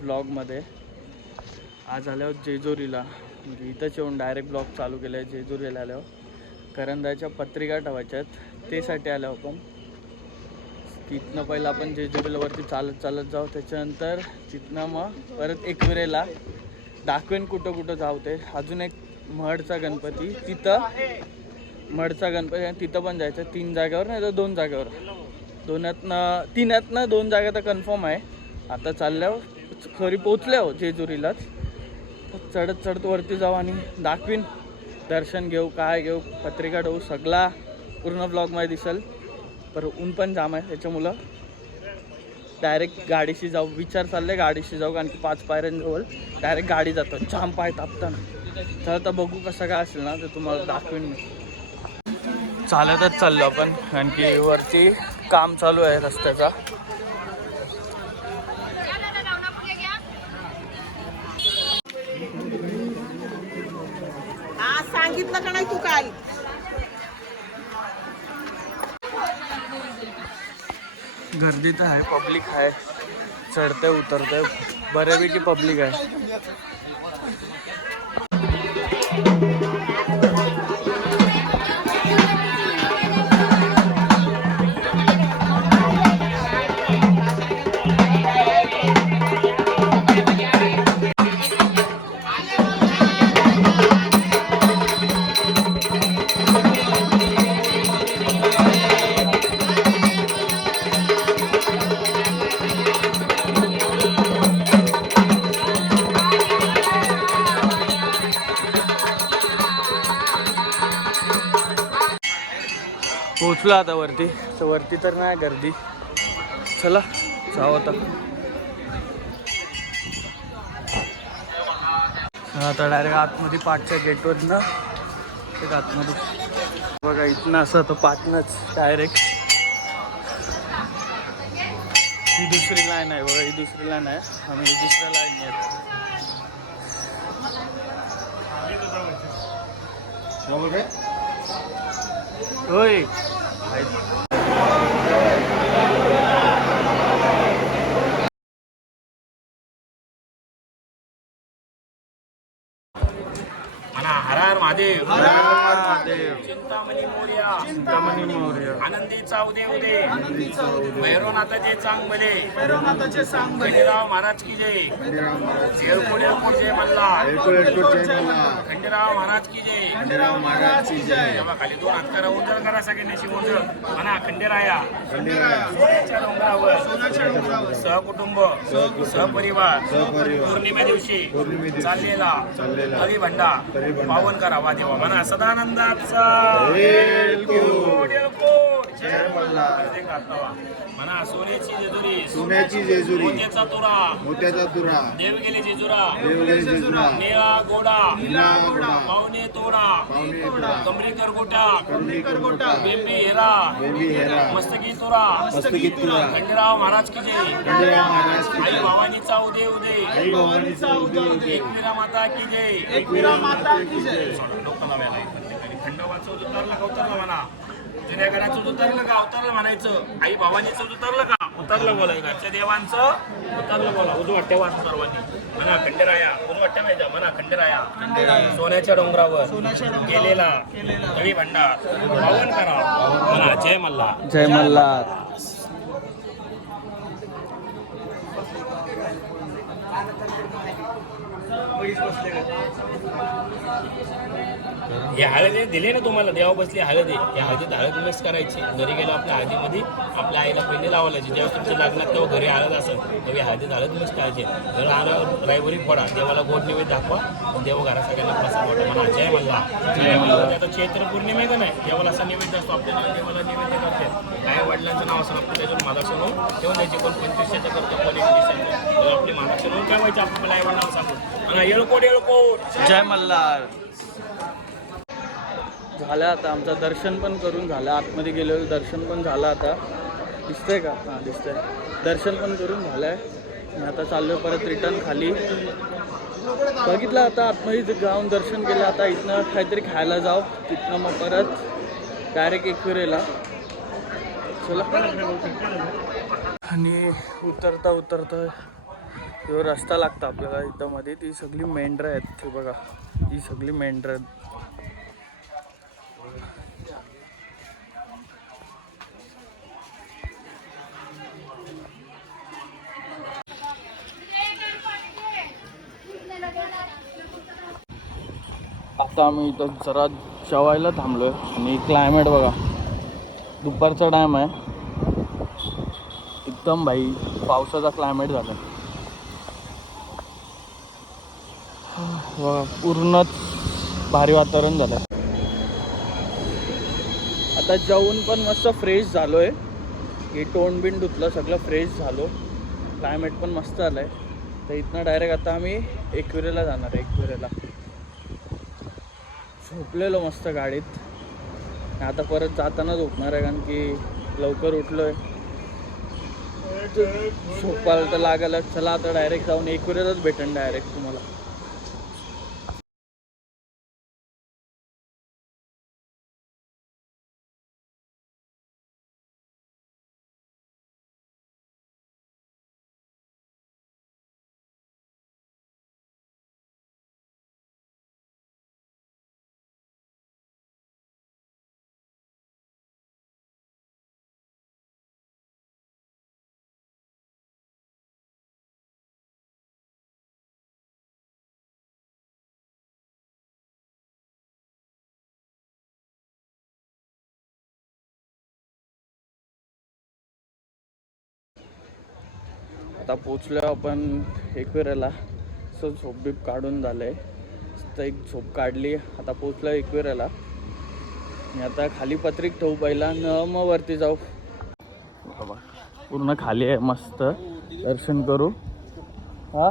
व्लॉगमध्ये. आज आल्यावर जेजुरीला, म्हणजे इथंच येऊन डायरेक्ट ब्लॉग चालू केला आहे. जेजुरीला आल्यावर करंदाच्या पत्रिका ठेवायच्या आहेत, तेसाठी आलो आपण. तिथनं पहिलं आपण जेजुरीला वरती चालत चालत जाऊ, त्याच्यानंतर तिथनं मग परत एकविरेला दाखवेन कुठं कुठं जाऊ ते. अजून एक महडचा गणपती, तिथं महडचा गणपती आणि तिथं पण जायचं. 3 जागेवर नाही तर 2 जागेवर, तीनातनं 2 जागा तर कन्फर्म आहे. आता चालल्यावर खरी पोचल्यावर जेजुरीलाच चढत चढत वरती जाऊ आणि दाखवीन, दर्शन घेऊ, काय घेऊ, पत्रिका ठेवू, सगळा पूर्ण ब्लॉगमध्ये दिसेल. पर ऊन पण जाम आहे, त्याच्यामुळं डायरेक्ट गाडीशी जाऊ. विचार चालले गाडीशी जाऊ, कारण की 5 पायऱ्यांजवळ डायरेक्ट गाडी जातं. जाम पाय तापताना. तर आता बघू कसं काय असेल ना, तर तुम्हाला दाखवीन मी. चालतच चाललो आपण, कारण की वरती काम चालू आहे रस्त्याचा. सांगितलं का नाही तू काल? गर्दी तर आहे, पब्लिक आहे, चढते उतरते बऱ्यापैकी पब्लिक आहे. पोचलो आता वरती. तर वरती तर नाही गर्दी. चला जाऊ आता. आता डायरेक्ट आतमध्ये पाठच्या गेटवरनं एक आतमध्ये बघा, इथनं असं तर पाठनंच डायरेक्ट. ही दुसरी लाईन आहे बघा, ही दुसरी लाईन आहे. आम्ही दुसऱ्या लाईन येत. होय हर हर महादेव, चिंतामणी मोरया, आनंदी चावदे उदे, भैरवनाथाचे चांगले, खंडेराव महाराज की जय, येळकोट जय मल्ला, खंडेराव महाराज की जय. तेव्हा खाली 2 हात करा, उंजळ करा सगळ्यांनी शिवून म्हणा खंडेराया. सोन्याच्या डोंगरावर सहकुटुंब सहपरिवार पौर्णिमे दिवशी चाललेला हरिभंडा पावन करावा देवा. म्हणा सदानंदाचा म्हणा सोन्याची जेजुरी, मोत्याचा तुरा, देव गेले जेजुरा, निळा गोडा, पावणे तोडा, कमरेकर गोटा, बेंबी हेरा, मस्तकी तुरा, खंडेराव महाराज की जय, आई भवानीचा उदे उदे, एकविरा माता की जय. खंडोबाचं उतरलं का उतरलं म्हणा, जुन्या गडाचं उतरलं का उतरलं म्हणायचं, आई भवानीचं उतरलं का उतरलं बोलायचं, घरच्या देवांचं उतरलं बोला, उजवाट ठेवा सर्वांनी. म्हणा खंडेराया, उजवाट ठेवायचा म्हणा खंडेराया. सोन्याच्या डोंगरावर केलेला तळी भंडार पावन करा म्हणा जय मल्ला, जय मल्हार. हे हळदी दिले ना तुम्हाला, देवा बसली हळदी, या हळदीत हळद मिक्स करायची. घरी गेलो आपल्या हळदीमध्ये आपल्या आईला पहिले लावायची. जेव्हा तुमच्या लग्नात तेव्हा घरी हळद असेल तेव्हा हळदीत हळद मिक्स करायची. जर आला रायवरी फोडा, देवाला गोड निवेद दाखवा, देव घरा सगळ्यांना प्रसाद वाटा म्हणा जय मल्ला, जय मल्ला. आता चैत्र पौर्णिमा आहे का नाही, देवाला असा निवेद असतो. आपल्याला देवाला निवेद करते, आई वडिलांचं नाव असं आपलं त्याच्यावर माला सोडून ठेवून द्यायची. कोण 25चं करतो, कोण 21चं. आपली माला सोडून ठेवायची आपल्या आई वडिलांना सांगून म्हणा येळकोट जय मल्हार. झालं आता आमचं दर्शन पण करून झालं. आतमध्ये गेलेलं दर्शन पण झालं. आता दिसतंय का? हां दिसतंय. दर्शन पण करून झालं आहे. आता चाललो परत रिटर्न खाली. बघितलं आता आतमध्ये जाऊन दर्शन केलं. आता इथनं काहीतरी खायला जाऊ, तिथनं मग परत डायरेक्ट एकविरेला. चला. आणि उतरता जो रस्ता लागतो आपल्याला इथं मध्ये, ती सगळी मेंढरं आहेत. ते बघा, ही सगळी मेंढरं आहेत. आता आम्ही इथं जरा जेवायला थांबलोय आणि क्लायमेट बघा, दुपारचा टाइम आहे, एकदम भाई पावसाचा क्लायमेट झाला बघा, पूर्णच भारी वातावरण झालं. आता जेवून पण मस्त फ्रेश झालोय, हे तोंड बिंड धुतलं, सगळं फ्रेश झालो, क्लायमेट पण मस्त झालं आहे. तर इथनं डायरेक्ट आता आम्ही एकविरेला जाणार आहे. एकविरेला झोपलेलो मस्त गाडीत, आता परत जाताना झोपणार आहे, कारण की लवकर उठलोय, झोपायला तर लागलं. चला आता डायरेक्ट जाऊन एकविरेलाच भेटेन डायरेक्ट तुम्हाला. आता पोचलो आपण एकविरेला. असं झोप बीप काढून झालंय, तर एक झोप काढली. आता पोचलो एकविरेला. मी आता खाली पत्रिक ठेवू पहिला, न मग वरती जाऊ. बाबा पूर्ण खाली आहे, मस्त दर्शन करू. हा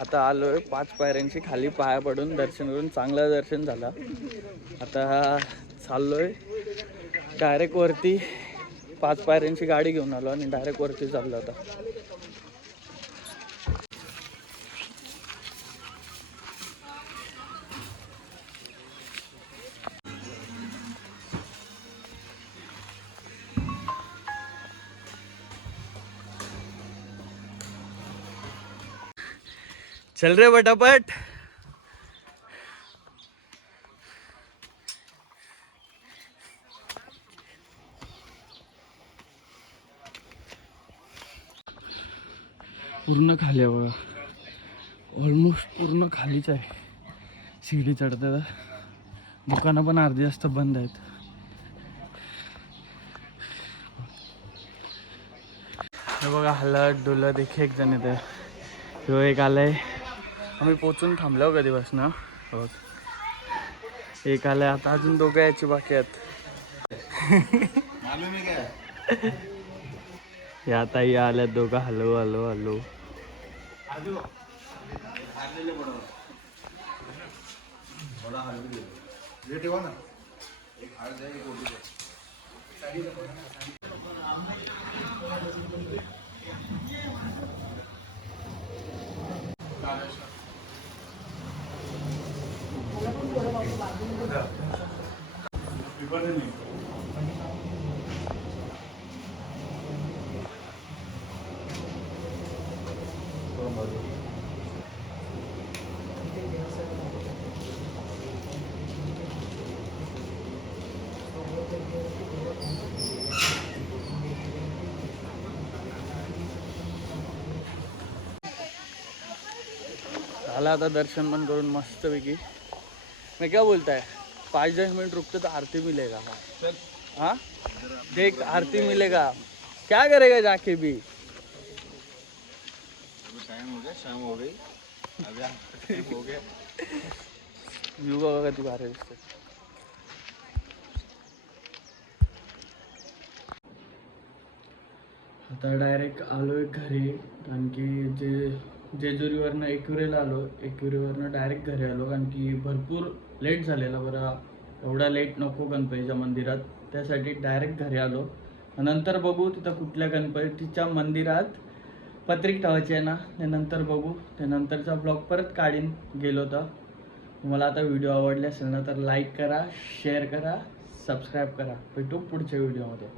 आता आलोय 5 पायऱ्यांची खाली, पाया पडून दर्शन करून चांगलं दर्शन झालं. आता चाललोय डायरेक्ट वरती. 5 पायऱ्यांची गाडी घेऊन आलो आणि डायरेक्ट वरती चाललो आता. चल रे पटापट. पूर्ण खाली आहे बघा, ऑलमोस्ट पूर्ण खालीच आहे. शिडी चढतात, दुकानं पण अर्धी जास्त बंद आहेत. हे बघा हलत डुलत एक जण येते. ह्यो एक आलाय, आम्ही पोचून थांबलो कधीपासून. हो एक आलाय, आता अजून दोघं यायची बाकी आहेत. हे आता या आल्यात दोघं. Hello hello hello. झाला आता दर्शन पण करून मस्तपैकी. मैं क्या बोलता है, 5-10 मिनट रुकते तो आरती मिलेगा. हाँ देख आरती मिलेगा, क्या करेगा जाके भी. व्ह्यू बघा किती भारी दिसते. आता डायरेक्ट आलोय घरी, कारण की जेजुरीवरनं एकविरेला आलो, एकविरेवरनं डायरेक्ट घरी आलो, कारण की भरपूर लेट झालेला. बरं एवढा लेट नको गणपतीच्या मंदिरात, त्यासाठी डायरेक्ट घरी आलो. नंतर बघू तिथं कुठल्या गणपतीच्या मंदिरात पत्रिक ठेवायची आहे ना, ते नंतर बघू. त्यानंतरचा ब्लॉग परत काढीन गेलो तर. तुम्हाला आता व्हिडिओ आवडले असेल ना तर लाईक करा, शेअर करा, सबस्क्राईब करा. भेटू पुढच्या व्हिडिओमध्ये.